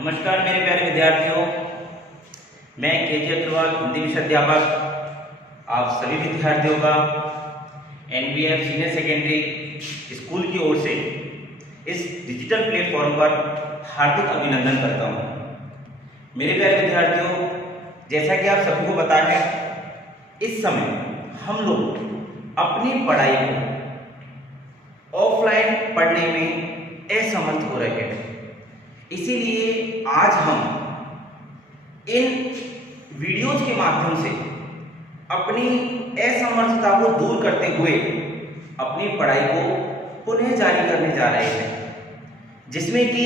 नमस्कार मेरे प्यारे विद्यार्थियों, मैं केजे अग्रवाल हिंदी विषय अध्यापक आप सभी विद्यार्थियों का एनबीएफ सीनियर सेकेंडरी स्कूल की ओर से इस डिजिटल प्लेटफॉर्म पर हार्दिक अभिनंदन करता हूं। मेरे प्यारे विद्यार्थियों, जैसा कि आप सभी को पता है, इस समय हम लोग अपनी पढ़ाई को ऑफलाइन पढ़ने में असमर्थ हो रहे हैं। इसीलिए आज हम इन वीडियोज के माध्यम से अपनी असमर्थता को दूर करते हुए अपनी पढ़ाई को पुनः जारी करने जा रहे हैं, जिसमें कि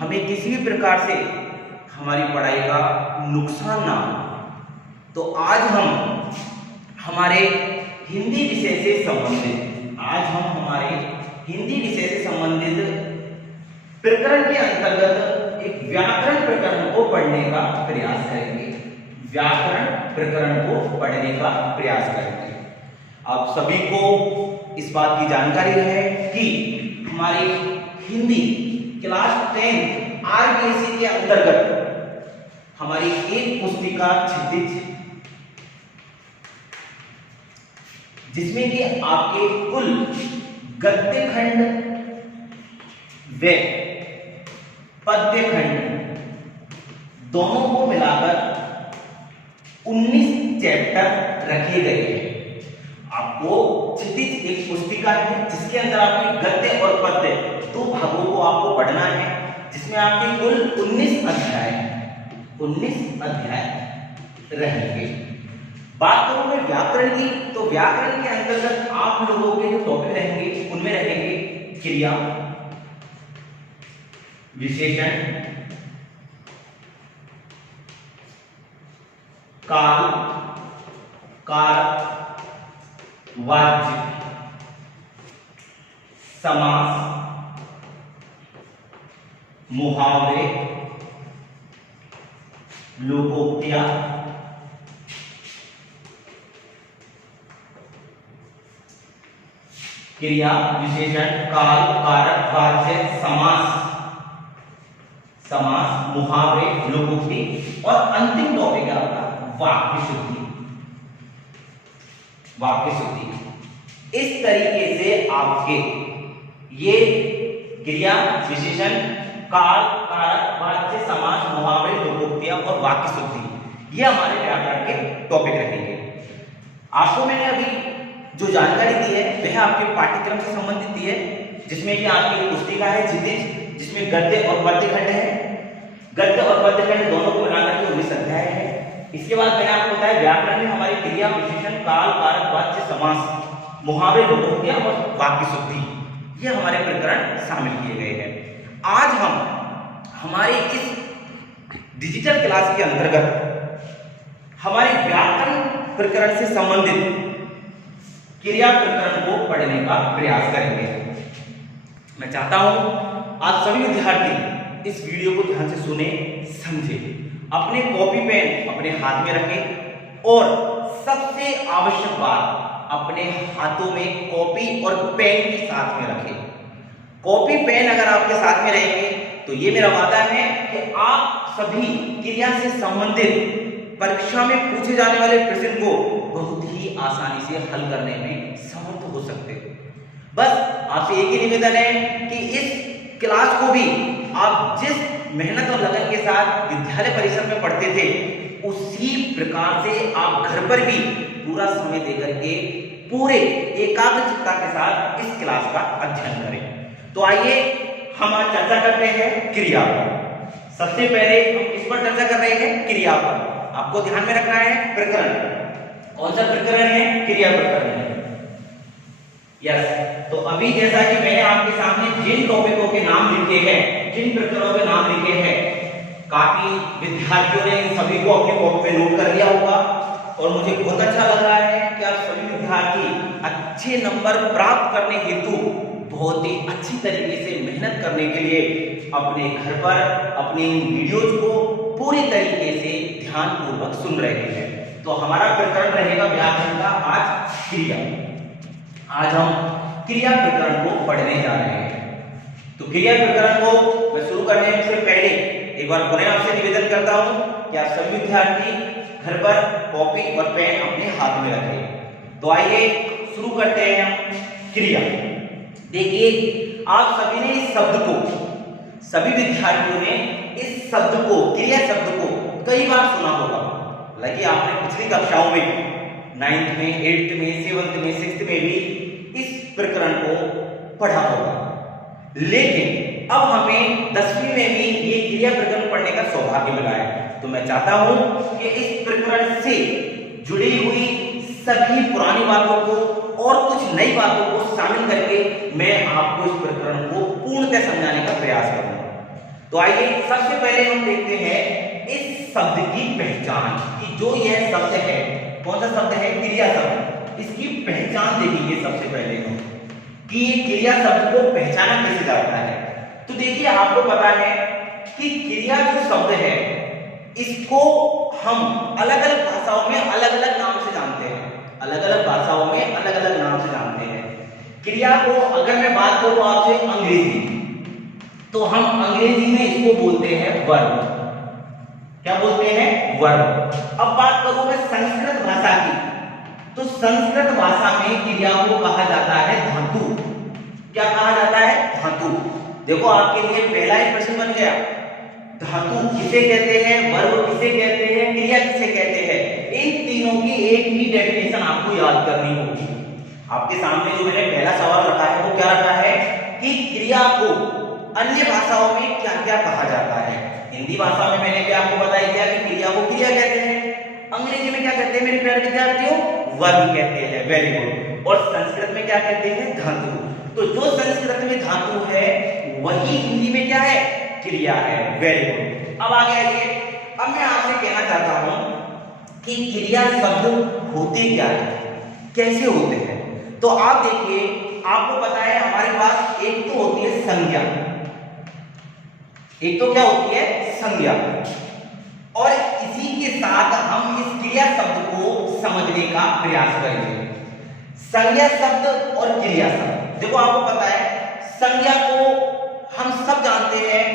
हमें किसी भी प्रकार से हमारी पढ़ाई का नुकसान ना हो। तो आज हम हमारे हिंदी विषय से संबंधित प्रकरण के अंतर्गत एक व्याकरण प्रकरण को पढ़ने का प्रयास करेंगे। आप सभी को इस बात की जानकारी है कि हमारी हिंदी क्लास 10 आरबीएसई के अंतर्गत हमारी एक पुस्तिका क्षितिज, जिसमें कि आपके कुल गद्य खंड व पद्य खंड दोनों को मिलाकर 19 चैप्टर रखे गए हैं। आपको क्षितिज एक पुस्तिका है जिसके अंदर आपके गद्य और पद्य दो भागों को आपको पढ़ना है, जिसमें आपके कुल 19 अध्याय रहेंगे। बात करूं मैं व्याकरण की, तो व्याकरण के अंतर्गत आप लोगों के जो टॉपिक रहेंगे उनमें रहेंगे क्रिया, विशेषण, काल, कारक, वाच्य, समास, मुहावरे, लोकोक्तियां, क्रिया, विशेषण, काल, कारक, वाच्य, समास, मुहावरे, लोकोक्ति और अंतिम टॉपिक है आपका वाक्य शुद्धि। इस तरीके से आपके ये क्रिया, विशेषण, काल, कारक, वाच्य, समास, मुहावरे, लोकोक्तियां और वाक्य शुद्धि, ये हमारे व्याकरण के टॉपिक रहेंगे। आपको मैंने अभी जो जानकारी दी है वह आपके पाठ्यक्रम से संबंधित दी है, जिसमें कि आपकी पुस्तिका है क्षितिज, जिसमें गद्य और पद्य खंड है। गद्य और पद्य खंड दोनों को मिलाकर 19 अध्याय है। इसके बाद मैंने आपको बताया व्याकरण में हमारी क्रिया, विशेषण, काल, कारक, वाच्य, समास, मुहावरे, लोकोक्तियां और वाक्य शुद्धि, ये हमारे प्रकरण शामिल किए गए हैं। आज हम हमारे इस डिजिटल क्लास के अंतर्गत हमारे व्याकरण प्रकरण से संबंधित क्रिया प्रकरण को पढ़ने का प्रयास करेंगे। मैं चाहता हूं आप सभी विद्यार्थी इस वीडियो को ध्यान से सुने, समझे, अपने कॉपी पेन अपने हाथ में रखें और सबसे आवश्यक बात, अपने हाथों में कॉपी और पेन के साथ में रखें। कॉपी पेन अगर आपके साथ में रहेंगे तो ये मेरा वादा है कि आप सभी क्रिया से संबंधित परीक्षा में पूछे जाने वाले प्रश्न को बहुत ही आसानी से हल करने में समर्थ हो सकते हैं। बस आपसे एक ही निवेदन है कि इस क्लास को भी आप जिस मेहनत और लगन के साथ विद्यालय परिसर में पढ़ते थे, उसी प्रकार से आप घर पर भी पूरा समय देकर के पूरे एकाग्रचित्ता के साथ इस क्लास का अध्ययन करें। तो आइए हम आज चर्चा करते हैं क्रिया पर। सबसे पहले हम किस पर चर्चा कर रहे हैं? क्रिया पर। आपको ध्यान में रखना है प्रकरण, कौन सा प्रकरण है? क्रिया प्रकरण है। यस, तो अभी जैसा कि मैंने आपके सामने जिन टॉपिकों के नाम लिखे हैं, जिन प्रकरणों के नाम लिखे हैं, काफी विद्यार्थियों ने इन सभी को अपने कॉपी में नोट कर लिया होगा और मुझे बहुत अच्छा लग रहा है कि आप सभी विद्यार्थी अच्छे नंबर प्राप्त करने हेतु बहुत ही अच्छी तरीके से मेहनत करने के लिए अपने घर पर अपने वीडियोज को पूरी तरीके से ध्यानपूर्वक सुन रहे हैं। तो हमारा प्रकरण रहेगा व्याकरण का आज क्रिया। आज हम क्रिया प्रकरण को पढ़ने जा रहे हैं। तो क्रिया प्रकरण को मैं शुरू करने से पहले एक बार पुनः आपसे निवेदन करता हूं कि आप सभी विद्यार्थी घर पर कॉपी और पेन अपने हाथ में रखें। तो आइए शुरू करते हैं हम क्रिया। देखिए आप सभी ने इस शब्द को, सभी विद्यार्थियों ने इस शब्द को, क्रिया शब्द को कई बार सुना होगा। हालांकि आपने पिछली कक्षाओं में 9th में, 8th में, 7th में, 6th में भी इस प्रकरण को पढ़ा होगा, लेकिन अब हमें 10वीं में भी ये क्रिया प्रकरण पढ़ने का सौभाग्य मिला है। तो मैं चाहता हूं कि इस प्रकरण से जुड़ी हुई सभी पुरानी बातों को और कुछ नई बातों को शामिल करके मैं आपको इस प्रकरण को पूर्णतः समझाने का प्रयास करूंगा। तो आइए सबसे पहले हम देखते हैं इस शब्द की पहचान, कि जो यह शब्द है, कौन सा शब्द है, क्रिया शब्द, इसकी पहचान देखेंगे सबसे पहले हम कि ये क्रिया शब्द को पहचाना कैसे जाता है। तो देखिए आपको पता है कि क्रिया जो शब्द है इसको हम अलग अलग भाषाओं में अलग अलग नाम से जानते हैं, अलग अलग भाषाओं में अलग अलग नाम से जानते हैं। क्रिया को अगर मैं बात करूं आपसे अंग्रेजी, तो हम अंग्रेजी में इसको बोलते हैं वर्ब। क्या बोलते हैं? वर्ब। अब बात करूं मैं संस्कृत भाषा की, तो संस्कृत भाषा में क्रिया को कहा जाता है धातु। क्या कहा जाता है? धातु। देखो आपके लिए पहला ही प्रश्न बन गया, धातु किसे कहते हैं, वर्ब किसे कहते हैं, क्रिया किसे कहते हैं। इन तीनों की एक ही डेफिनेशन आपको याद करनी होगी। आपके सामने जो मैंने पहला सवाल रखा है वो क्या रखा है कि क्रिया को अन्य भाषाओं में क्या क्या कहा जाता है। हिंदी भाषा में मैंने क्या आपको बताया दिया कि क्रिया को क्रिया कहते हैं, अंग्रेजी में क्या कहते हैं मेरे प्यारे विद्यार्थियों, वर्ब कहते हैं। Very good. और संस्कृत में क्या कहते हैं? धातु। तो जो संस्कृत में धातु है वही हिंदी में क्या है? क्रिया है। Very good. अब आगे आइए, अब मैं आपसे कहना चाहता हूं कि क्रिया शब्द होते क्या है, कैसे होते हैं। तो आप देखिए, आपको पता है हमारे पास एक तो होती है संज्ञा, एक तो क्या होती है? संज्ञा। और इसी के साथ हम इस क्रिया शब्द को समझने का प्रयास करेंगे। संज्ञा शब्द और क्रिया शब्द, देखो आपको पता है संज्ञा को हम सब जानते हैं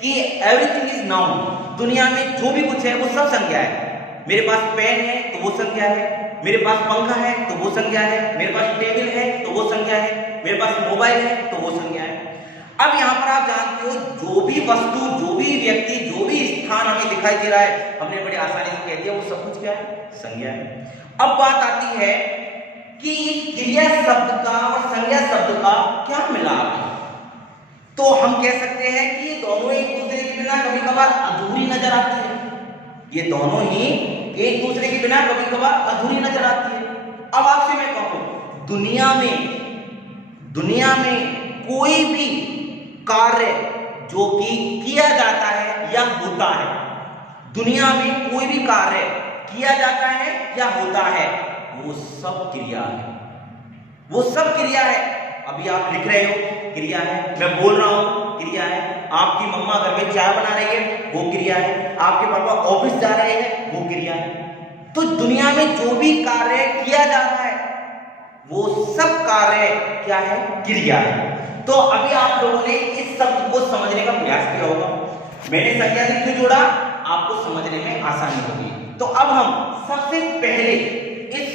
कि एवरीथिंग इज नाउन। दुनिया में जो भी कुछ है वो सब संज्ञा है। मेरे पास पेन है तो वो संज्ञा है, मेरे पास पंखा है तो वो संज्ञा है, मेरे पास टेबल है तो वो संज्ञा है, मेरे पास मोबाइल है तो वो संज्ञा है। अब यहाँ पर आप जानते हो जो भी वस्तु, जो भी व्यक्ति, जो भी स्थान हमें दिखाई दे रहा है, हमने बड़ी आसानी से कह दिया वो सब कुछ क्या है? संज्ञा है। अब बात आती है कि क्रिया शब्द का और संज्ञा शब्द का क्या मिलाप है। तो हम कह सकते हैं कि ये दोनों एक दूसरे के बिना कभी कभार अधूरी नजर आती है। ये दोनों ही एक दूसरे के बिना कभी कभार अधूरी नजर आती है। अब आपसे मैं कहूं, दुनिया में कोई भी कार्य जो कि किया जाता है या होता है, दुनिया में कोई भी कार्य किया जाता है या होता है, वो सब क्रिया है, वो सब क्रिया है। अभी आप लिख रहे हो, क्रिया है। मैं बोल रहा हूं, क्रिया है। आपकी मम्मा घर में चाय बना रही है, वो क्रिया है। आपके पापा ऑफिस जा रहे हैं, वो क्रिया है। तो दुनिया में जो भी कार्य किया जा रहा है वो सब कार्य क्या है? क्रिया है। तो अभी आप लोगों ने इस शब्द को समझने का प्रयास किया होगा। मैंने संज्ञा से क्यों जोड़ा, आपको समझने में आसानी होगी। तो अब हम सबसे पहले इस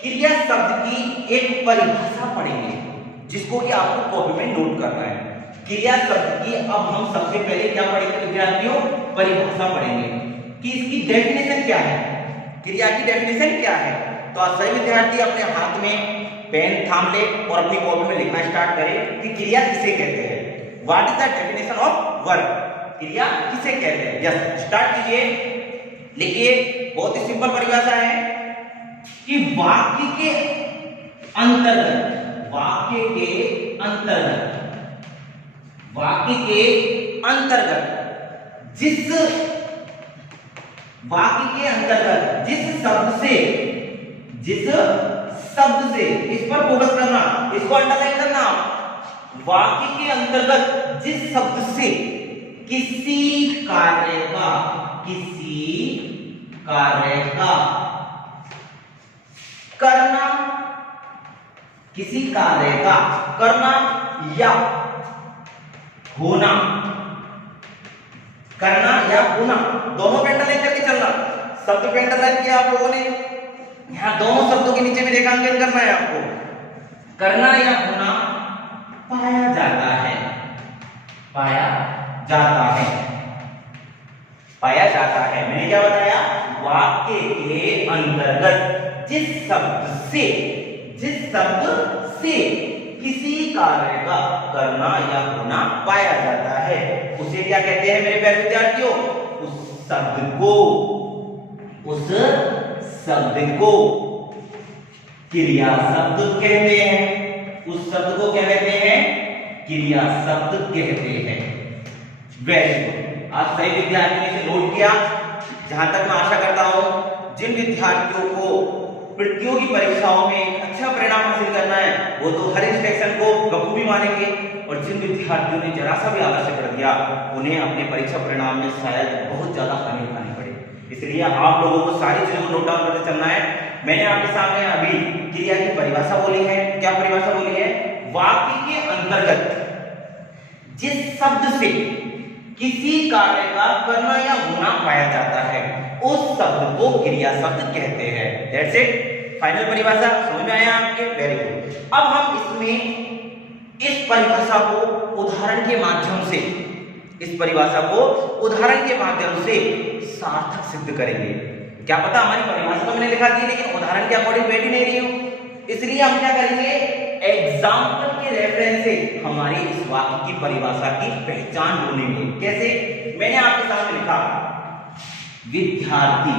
क्रिया शब्द की एक परिभाषा पढ़ेंगे, जिसको कि आपको कॉपी में नोट करना है। क्रिया शब्द की अब हम सबसे पहले क्या पढ़ेंगे विद्यार्थियों? परिभाषा पढ़ेंगे कि इसकी डेफिनेशन क्या है, क्रिया की डेफिनेशन क्या है। तो आप सभी विद्यार्थी अपने हाथ में पेन थाम ले और अपनी कॉपी में लिखना स्टार्ट करें कि क्रिया किसे कहते हैं। What is the definition of verb, क्रिया किसे कहते हैं। यस, स्टार्ट कीजिए, लिखिए। बहुत ही सिंपल परिभाषा है कि वाक्य के अंतर्गत जिस शब्द से, इस पर फोकस करना, इसको अंडरलाइन करना। वाक्य के अंतर्गत जिस शब्द से किसी कार्य का करना, किसी कार्य का करना या होना करना या होना, दोनों पे अंडरलाइन करके चलना। शब्द पे अंडरलाइन किया आप लोगों ने, यहाँ दोनों शब्दों के नीचे भी रेखांकन करना है आपको। करना या होना पाया जाता है, पाया जाता है, पाया जाता है। मैंने क्या बताया, वाक्य के अंतर्गत जिस शब्द से किसी कार्य का करना या होना पाया जाता है उसे क्या कहते हैं मेरे प्यारे विद्यार्थियों, उस शब्द को क्रिया शब्द कहते हैं। उस शब्द को क्या कहते हैं, क्रिया शब्द कहते हैं। वेरी गुड, आप सही विद्यार्थियों ने इसे नोट किया। जहां तक मैं आशा करता हूं जिन विद्यार्थियों को प्रतियोगी परीक्षाओं में एक अच्छा परिणाम हासिल करना है वो तो हर इंस्ट्रक्शन को बखूबी मानेंगे, और जिन विद्यार्थियों ने जरा सा भी आलस्य से कर दिया उन्हें अपने परीक्षा परिणाम में शायद बहुत ज्यादा हानि उठानी पड़े। इसलिए आप लोगों को सारी चीजों को नोट डाउन करते चलना है। मैंने आपके सामने अभी क्रिया की परिभाषा बोली है। क्या परिभाषा बोली है, वाक्य के अंतर्गत जिस शब्द से किसी कार्य का करना या होना पाया जाता है उस शब्द को क्रिया शब्द कहते हैं। दैट्स इट, फाइनल परिभाषा समझ में आया आपके? Very good. अब हम इसमें इस परिभाषा को उदाहरण के माध्यम से, इस परिभाषा को उदाहरण के माध्यम से सार्थक सिद्ध करेंगे। क्या पता हमारी परिभाषा तो मैंने लिखा दी लेकिन उदाहरण के अकॉर्डिंग बैठ ही नहीं रही हो, इसलिए हम क्या करेंगे, एग्जाम्पल के रेफरेंस से हमारी इस वाक्य की परिभाषा की पहचान ढूंढेंगे। कैसे? मैंने आपके सामने लिखा विद्यार्थी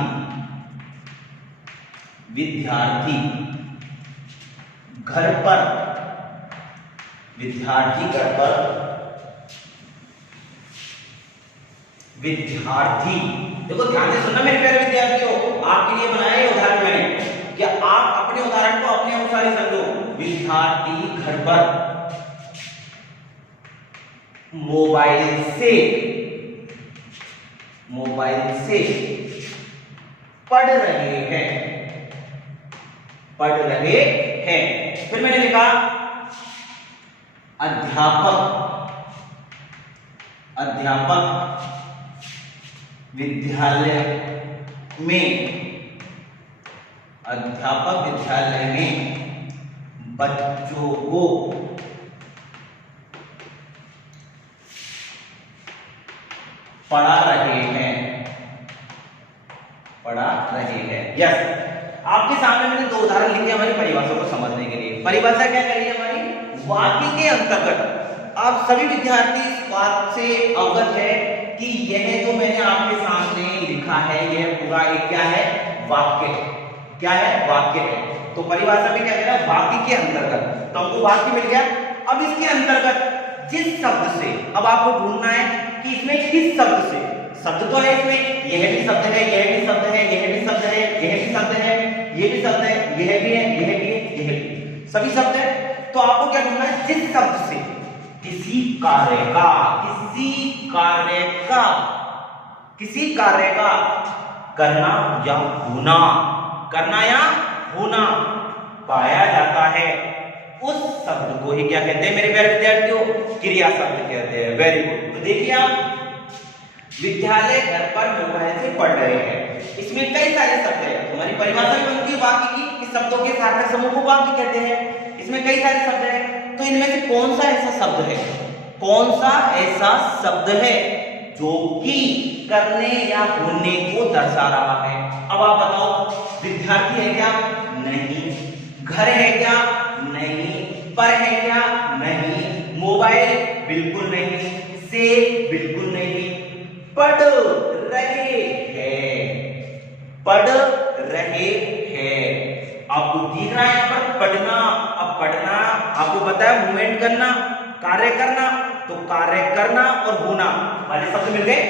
घर पर, विद्यार्थी घर पर, विद्यार्थी। देखो ध्यान से सुनना मेरे प्यारे विद्यार्थियों, आपके लिए बनाया है उदाहरण मैंने, कि आप अपने उदाहरण को अपने अनुसार ही समझो। विद्यार्थी घर पर मोबाइल से पढ़ रहे हैं। फिर मैंने लिखा अध्यापक विद्यालय में बच्चों को पढ़ा रहे हैं। यस, आपके सामने मैंने दो उदाहरण लिखे हमारी परिभाषा को समझने के लिए। परिभाषा क्या करिए हमारी, वाक्य के अंतर्गत। आप सभी विद्यार्थी इस बात से अवगत है कि यह जो मैंने आपके सामने लिखा है यह पूरा एक क्या है, वाक्य है। क्या है? वाक्य है। तो परिभाषा में क्या कह रहा है, वाक्य के अंतर्गत। तो हमको वाक्य मिल गया। अब इसके अंतर्गत जिस शब्द से, अब आपको ढूंढना है कि इसमें किस शब्द से, शब्द तो है इसमें, यह भी शब्द है, यह भी शब्द है, यह भी शब्द है, यह भी शब्द है, यह भी शब्द है, यह भी है, यह भी है, यह भी, सभी शब्द है। तो आपको क्या ढूंढना है, जिस शब्द से किसी कार्य का करना या होना पाया जाता है उस शब्द को ही क्या कहते हैं मेरे प्यारे विद्यार्थियों, क्रिया शब्द कहते हैं। Very good. तो देखिए आप, विद्यालय घर पर मोबाइल से पढ़ रहे हैं, इसमें कई सारे शब्द हैं। हमारी परिभाषा भी बनती है वाक्य की कि शब्दों के सार्थक समूह को वाक्य कहते हैं। इसमें कई सारे शब्द हैं, तो इनमें से कौन सा ऐसा शब्द है जो कि करने या होने को दर्शा रहा है? अब आप बताओ, विद्यार्थी है क्या? नहीं। घर है क्या? नहीं। पर है क्या? नहीं। मोबाइल? बिल्कुल नहीं। से? बिल्कुल नहीं। पढ़ रहे हैं। आपको दिख रहा है यहाँ पर पढ़ना। अब पढ़ना आपको पता है मूवमेंट करना, कार्य करना, तो कार्य करना और होना वाले शब्द मिल गए।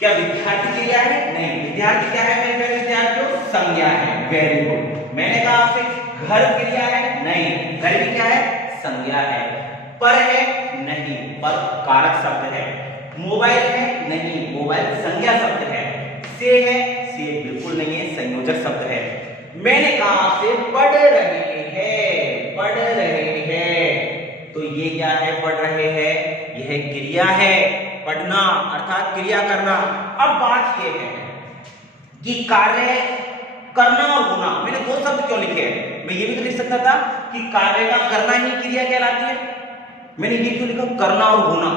क्या विद्यार्थी क्रिया है? नहीं। विद्यार्थी क्या है मेरे प्यारे विद्यार्थियों? संज्ञा है। Very good. मैंने कहा आपसे घर क्रिया है? नहीं। घर भी क्या है? संज्ञा है। पर है? नहीं। पर कारक शब्द है। मोबाइल है? नहीं। मोबाइल संज्ञा शब्द है। से है? से बिल्कुल नहीं है, संयोजक शब्द है। मैंने कहा आपसे पढ़ रहे हैं, तो ये क्या है? पढ़ रहे हैं, यह क्रिया है। पढ़ना अर्थात क्रिया करना। अब बात यह है कि कार्य करना और होना, मैंने दो शब्द क्यों लिखे हैं? मैं ये भी तो लिख सकता था कि कार्य का करना ही क्रिया कहलाती है, मैंने ये क्यों लिखा करना और होना?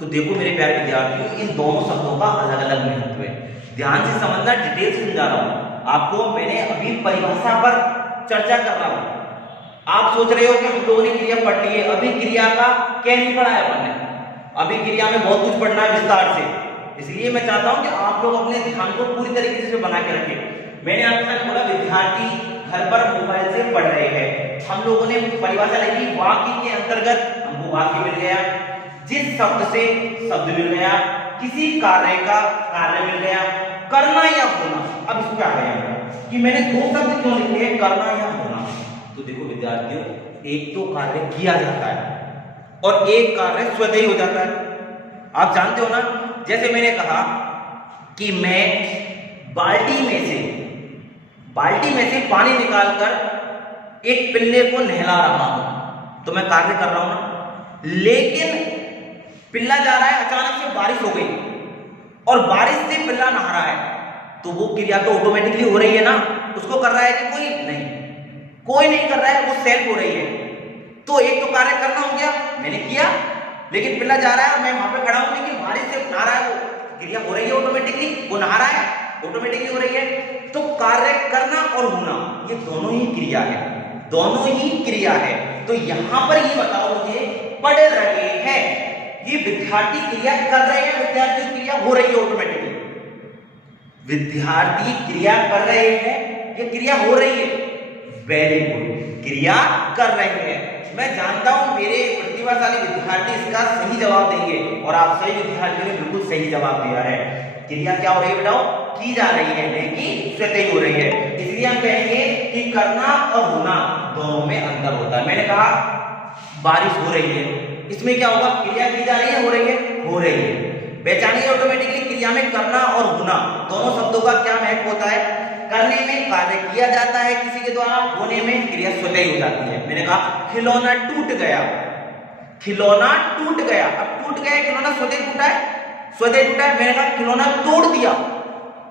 तो देखो मेरे प्यारे विद्यार्थियों, इन दोनों शब्दों का अलग अलग महत्व है, ध्यान से समझना, डिटेल से समझा रहा हूं आपको। मैंने अभी परिभाषा पर चर्चा कर रहा हूं। आप सोच रहे हो कि हम लोगों ने क्रिया पढ़ ली है, अभी क्रिया का क्या नहीं पढ़ा है अपन ने, अभी क्रिया में बहुत कुछ पढ़ना है विस्तार से, इसलिए मैं चाहता हूं कि आप लोग अपने ध्यान को पूरी तरीके से बना के रखें। मैंने आपके साथ बोला विद्यार्थी घर पर मोबाइल से पढ़ रहे हैं, हम लोगों ने परिभाषा लिखी, वाक्य के अंतर्गत हमको वाक्य मिल गया, जिस शब्द से शब्द मिल गया, किसी कार्य का कार्य मिल गया, करना या होना। अब इसको आ गया कि मैंने दो शब्द क्यों लिखे हैं, करना या होना। तो देखो विद्यार्थियों, एक तो कार्य किया जाता है और एक कार्य स्वतः ही हो जाता है। आप जानते हो ना, जैसे मैंने कहा कि मैं बाल्टी में से पानी निकालकर एक पिल्ले को नहला रहा हूं, तो मैं कार्य कर रहा हूं ना। लेकिन पिल्ला जा रहा है, अचानक से बारिश हो गई और बारिश से पिल्ला नहा रहा है, तो वो क्रिया तो ऑटोमेटिकली हो रही है ना, उसको कर रहा है कि कोई नहीं कर रहा है, वो सेल्फ हो रही है। तो एक तो कार्य करना हो गया, मैंने किया, लेकिन पिल्ला जा रहा है, मैं वहां पे खड़ा हूं, लेकिन बारिश से नहा रहा है, वो क्रिया हो रही है ऑटोमेटिकली, वो नहा रहा है ऑटोमेटिकली हो रही है। तो कार्य करना और होना ये दोनों ही क्रिया है, दोनों ही क्रिया है। तो यहां पर ये बताओ मुझे, पढ़ रहे हैं, ये विद्यार्थी क्रिया कर रहे हैं, विद्यार्थी क्रिया हो रही है ऑटोमेटिकली, विद्यार्थी क्रिया कर रहे हैं, ये क्रिया हो रही है, वेरी गुड, क्रिया कर रहे हैं। मैं जानता हूं मेरे प्रतिभाशाली विद्यार्थी इसका सही जवाब देंगे और आप सही विद्यार्थियों ने बिल्कुल सही जवाब दिया है। क्रिया क्या हो रही है बेटाओ? की जा रही है, लेकिन स्वतः हो रही है, इसलिए हम कहेंगे कि करना और होना दोनों में अंतर होता है। मैंने कहा बारिश हो रही है, इसमें क्या होगा? क्रिया की जा रही है, हो रही है, हो रही है। पहचानिए ऑटोमेटिकली क्रिया में करना और होना दोनों शब्दों का क्या महत्व होता है? करने में कार्य किया जाता है किसी के द्वारा, होने में क्रिया स्वतः ही हो जाती है। मैंने कहा खिलौना टूट गया, खिलौना टूट गया, अब टूट गया खिलौना, स्वतः टूटा है, स्वतः टूटा है। मैंने कहा खिलौना तोड़ दिया,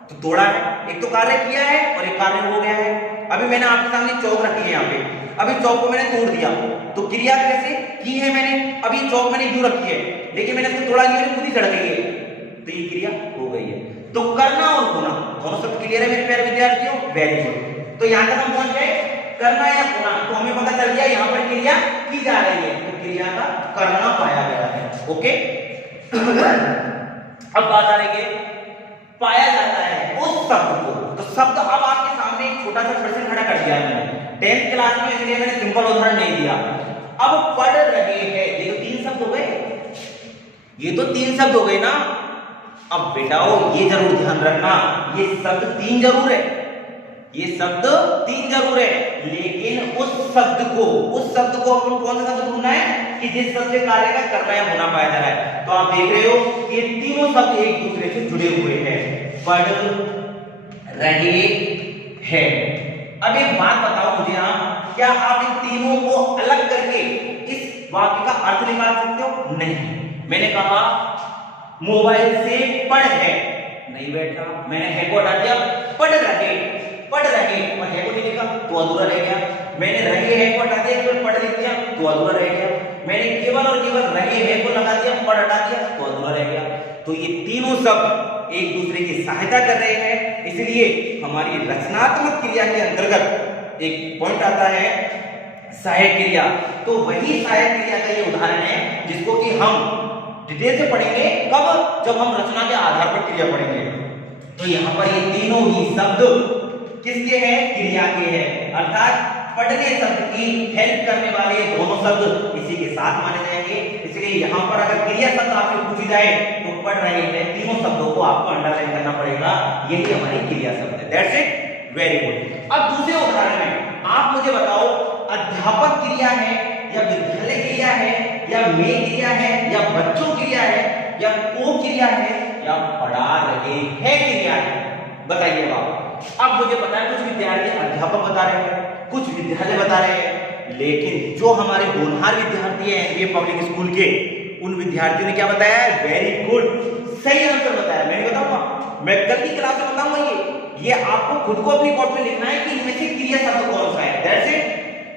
तो तोड़ा है, एक तो कार्य किया है और एक कार्य हो गया है। अभी मैंने आपके सामने चौक रखी है यहाँ पे, अभी चौक को मैंने तोड़ दिया, तो क्रिया कैसे की है मैंने? अभी चौक मैंने यूं रखी है, लेकिन मैंने इसको तोड़ा नहीं, खुद ही चढ़ गई है, तो ये क्रिया हो गई है। तो करना और होना दोनों शब्द क्लियर है मेरे प्यारे विद्यार्थियों? Very good. तो यहां तक हम पहुंच गए, करना या होना, तो हमें पता चल गया यहाँ पर क्रिया की जा रही है, तो क्रिया का करना पाया गया है। ओके अब बात आ रही है पाया जाता है उस शब्द को, तो शब्द अब आपके सामने एक छोटा सा प्रश्न खड़ा कर दिया मैंने 10th क्लास में, इसलिए मैंने सिंपल उदाहरण नहीं दिया। अब पढ़ रहे हैं, ये तो 3 शब्द हो गए, ये तो 3 शब्द हो गए ना। अब बेटाओ ये जरूर ध्यान रखना, ये शब्द 3 जरूर है, ये शब्द 3 जरूर है, लेकिन उस शब्द को अपन कौन सा शब्द ढूंढना है कि जिस शब्द से कार्य का करना या होना पाया जा रहा है। तो आप देख रहे हो ये तीनों शब्द एक दूसरे से जुड़े हुए हैं, पढ़ रहे हैं। अब एक बात बताओ मुझे, आप क्या आप इन तीनों को अलग करके इस वाक्य का अर्थ निकाल सकते हो? नहीं। मैंने कहा मोबाइल से पढ़ है, नहीं बैठा, मैंने है को हटा दिया, पढ़ रहे और है को नहीं लिखा तो अधूरा रह गया। मैंने रहे है को हटा दिया, केवल पढ़ लिख दिया तो अधूरा रह गया। मैंने केवल और केवल रहे है को लगा दिया, पढ़ हटा दिया तो अधूरा रह गया। तो ये तीनों शब्द एक दूसरे की सहायता कर रहे हैं, इसलिए हमारी रचनात्मक क्रिया के अंतर्गत एक पॉइंट आता है सहायक क्रिया। तो वही सहायक क्रिया का ये उदाहरण है जिसको कि हम डिटेल से पढ़ेंगे, कब? जब हम रचना के आधार पर क्रिया पढ़ेंगे। तो यहाँ पर ये तीनों ही शब्द किसके हैं? क्रिया के हैं, अर्थात पढ़ने शब्द की हेल्प करने वाले दोनों शब्द इसी के साथ माने जाएंगे। इसलिए यहाँ पर अगर क्रिया शब्द आपसे पूछी जाए तो पढ़ रहे हैं, तीनों शब्दों को आपको अंडरलाइन करना पड़ेगा, यही हमारी क्रिया शब्द है। That's it, very good. अब दूसरे उदाहरण में आप मुझे बताओ, अध्यापक क्रिया है या विद्यालय क्रिया है या में क्रिया है या बच्चों क्रिया है या को क्रिया है या पढ़ा रहे हैं क्रिया है? बताइए आप। अब मुझे पता है कुछ विद्यार्थी अध्यापक बता रहे हैं, कुछ विद्यालय बता रहे हैं, लेकिन जो हमारे होनहार विद्यार्थी हैं एनबीए पब्लिक स्कूल के, उन विद्यार्थियों ने क्या बताया है? वेरी गुड, सही आंसर बताया। मैंने बताऊंगा, मैं कल की क्लास में बताऊंगा। ये आपको खुद को अपनी कॉपी में लिखना है कि इनमें से क्रिया शब्द कौन सा है। That's it.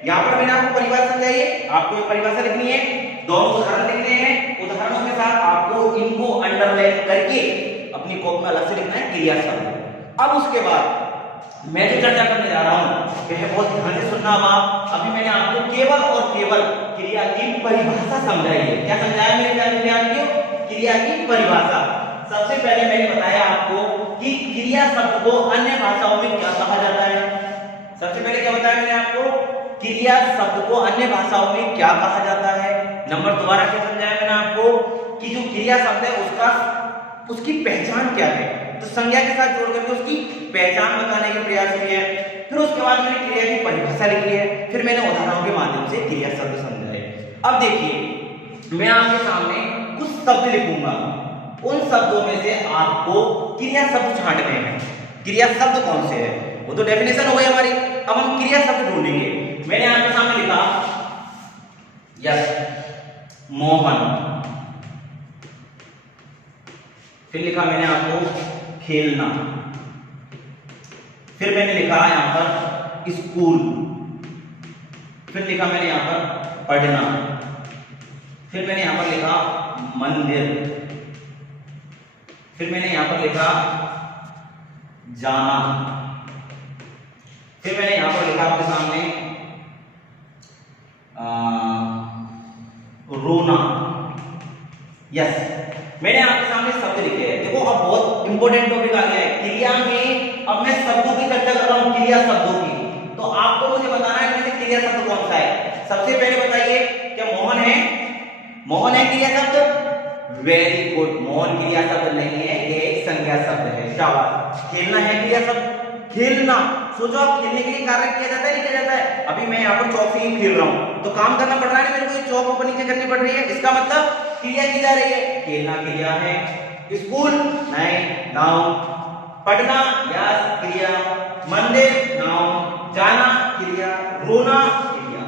यहाँ पर मैंने आपको परिभाषा समझाई है, आपको ये परिभाषा लिखनी है, दोनों उदाहरण लिखने हैं, उदाहरणों के साथ आपको इनको अंडरलाइन करके अपनी कॉपी में अलग से लिखना है क्रिया शब्द। अब उसके बाद मैं जो चर्चा करने जा रहा हूं वह बहुत ध्यान से सुनना। अभी मैंने आपको केवल और केवल क्रिया की परिभाषा समझाई है। क्या समझाया मेरे प्यारे विद्यार्थियों? क्रिया की परिभाषा। सबसे पहले मैंने बताया आपको कि क्रिया शब्द को अन्य भाषाओं में क्या कहा जाता है। सबसे पहले क्या बताया मैंने आपको? क्रिया शब्द को अन्य भाषाओं में क्या कहा जाता है। नंबर दोबारा क्या समझाया मैंने आपको कि जो क्रिया शब्द है उसकी पहचान क्या है, तो संज्ञा के साथ जोड़ करके उसकी पहचान बताने के प्रयास किए हैं। फिर उसके बाद मैंने क्रिया की परिभाषा लिखी है, फिर मैंने उदाहरणों के माध्यम से क्रिया शब्द समझाए। अब देखिए, मैं आपके सामने कुछ शब्द लिखूंगा, उन शब्दों में से आपको क्रिया शब्द छांटने हैं। क्रिया शब्द कौन से हैं? वो तो डेफिनेशन हो गई हमारी। अब हम क्रिया शब्द ढूंढेंगे। मैंने आपके सामने लिखा यस मोहन, फिर लिखा मैंने आपको खेलना, फिर मैंने लिखा यहां पर स्कूल, फिर लिखा मैंने यहां पर पढ़ना, फिर मैंने यहां पर लिखा मंदिर, फिर मैंने यहां पर लिखा जाना, फिर मैंने यहां पर लिखा आपके सामने रोना। यस, मैंने आपके सामने शब्द लिखे हैं। देखो अब बहुत इंपॉर्टेंट टॉपिक आ गया है क्रिया में। अब मैं शब्दों की चर्चा कर रहा हूं, क्रिया शब्दों की, तो आपको मुझे बताना है इनमें से क्रिया शब्द कौन सा है। सबसे पहले बताइए, क्या मोहन है? मोहन है क्रिया शब्द? वेरी गुड, मोहन क्रिया शब्द नहीं है, ये एक संज्ञा शब्द है। शाबाश। खेलना है क्रिया शब्द? खेलना, सोचो आप खेलने के लिए कार्य किया जाता है, नहीं किया जाता है? अभी मैं यहाँ पर चौक से ही खेल रहा हूँ तो काम करना पड़ रहा है, मेरे को ये चौक ऊपर नीचे करनी पड़ रही है, इसका मतलब क्रिया की जा रही है। खेलना क्रिया है, स्कूल नहीं, नाउन, पढ़ना यस क्रिया, मंदिर नाउन, जाना क्रिया, रोना क्रिया।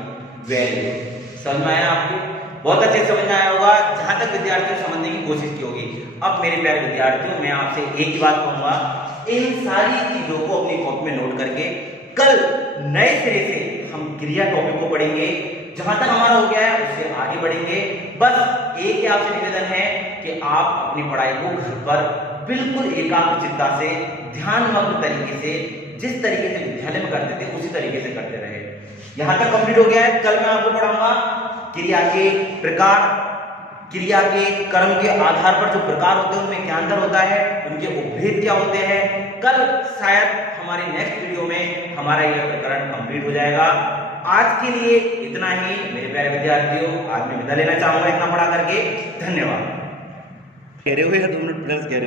वेरी गुड, समझ में आया आपको? बहुत अच्छे से समझ में आया होगा, जहां तक विद्यार्थियों समझने की कोशिश की होगी। अब मेरे प्यारे विद्यार्थियों, मैं आपसे एक ही बात कहूंगा, इन सारी चीजों को अपनी कॉपी में नोट करके कल नए सिरे से हम क्रिया टॉपिक को पढ़ेंगे। जहां तक हमारा हो गया है उससे आगे बढ़ेंगे। बस एक ही आपसे निवेदन है कि आप अपनी पढ़ाई को घर पर बिल्कुल एकाग्रचित्ता से, ध्यानमग्न तरीके से, जिस तरीके से विद्यालय में करते थे उसी तरीके से करते रहे। यहां तक कंप्लीट हो गया है। कल मैं आपको पढ़ाऊंगा क्रिया के प्रकार, क्रिया के कर्म के आधार पर जो प्रकार होते हैं उनमें क्या अंतर होता है, उनके उपभेद क्या होते हैं। कल शायद हमारे नेक्स्ट वीडियो में हमारा यह प्रकरण कंप्लीट हो जाएगा। आज के लिए इतना ही मेरे प्यारे विद्यार्थियों, आज मैं विदा लेना चाहूंगा इतना पढ़ा करके। धन्यवाद। कह रहे हो 2 मिनट प्लस कह रहे हो।